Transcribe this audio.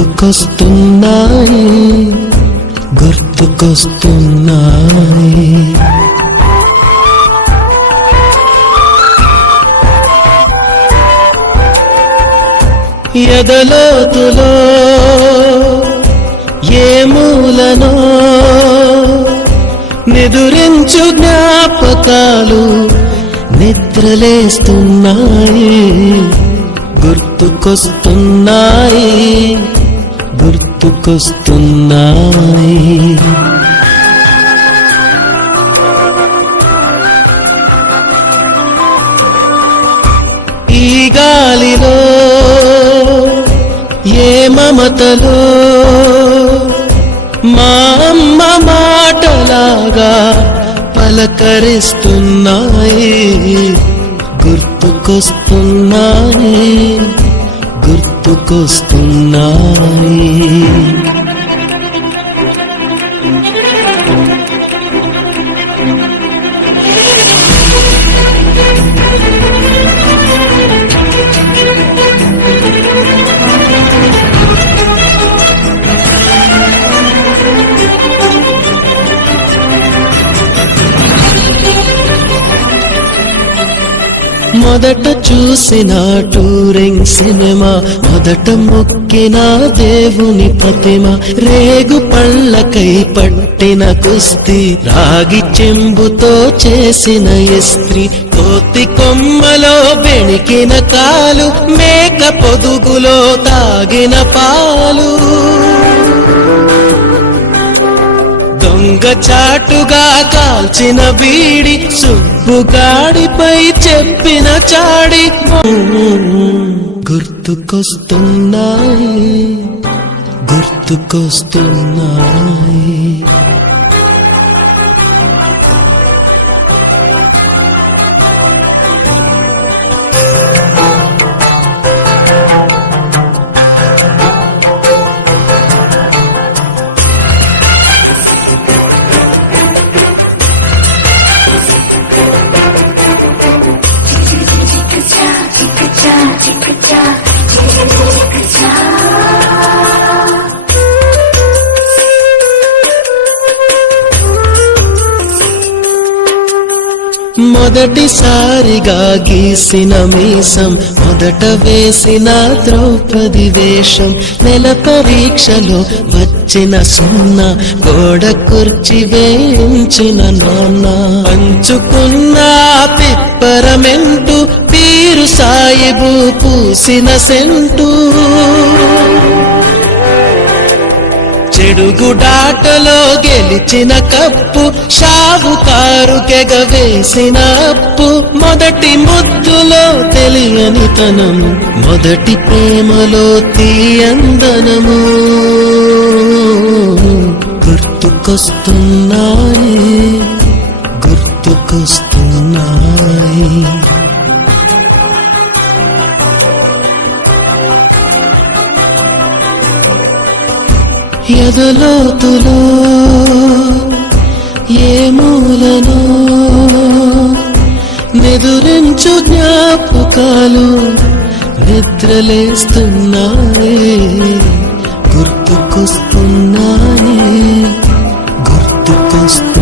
గుర్తుకొస్తున్నాయి గుర్తుకొస్తున్నాయి. ఎదలోతులో ఏ మూలనో నిదురించు జ్ఞాపకాలు నిద్రలేస్తున్నాయి గుర్తుకొస్తున్నాయి గుర్తుకొస్తున్నాయి. ఈ గాలిలో ఏ మమతలో మా అమ్మ మాటలాగా పలకరిస్తున్నాయి గుర్తుకొస్తున్నాయి గుర్తుకొస్తున్నాయి. మొదట చూసిన టూరింగ్ సినిమా, మొదట మొక్కిన దేవుని ప్రతిమ, రేగు పళ్ళకై పట్టిన కుస్తీ, రాగి చెంబుతో చేసిన ఇస్త్రీ, కోతి కొమ్మలో బెణికిన కాలు, మేక పొదుగులో తాగిన పాలు, దొంగ చాటుగా కాల్చిన బీడి, సుబ్బుగాడిపై చెప్పిన చాడి గుర్తుకొస్తున్నాయి గుర్తుకొస్తున్నాయి. మొదటిసారిగా గీసిన మీసం, మొదట వేసిన ద్రౌపది వేషం, నెల పరీక్షలో వచ్చిన సున్నా, గోడ కుర్చీ వేయించిన నాన్న, పంచుకున్న పిప్పరమెంటు, పీరు సాయిబు పూసిన సెంటు, చెడుగుడాటలో గెలిచిన కప్పు, షావుకారు కెగవేసిన అప్పు, మొదటి ముద్దులో తెలియని తనము, మొదటి ప్రేమలో తీయందనము గుర్తుకొస్తున్నాయి గుర్తుకొస్తున్నాయి. ఎదలోతులో ఏ మూలనో నిదురించు జ్ఞాపకాలు నిద్రలేస్తున్నాయి గుర్తుకొస్తున్నాయి గుర్తుకొస్తున్నాయి.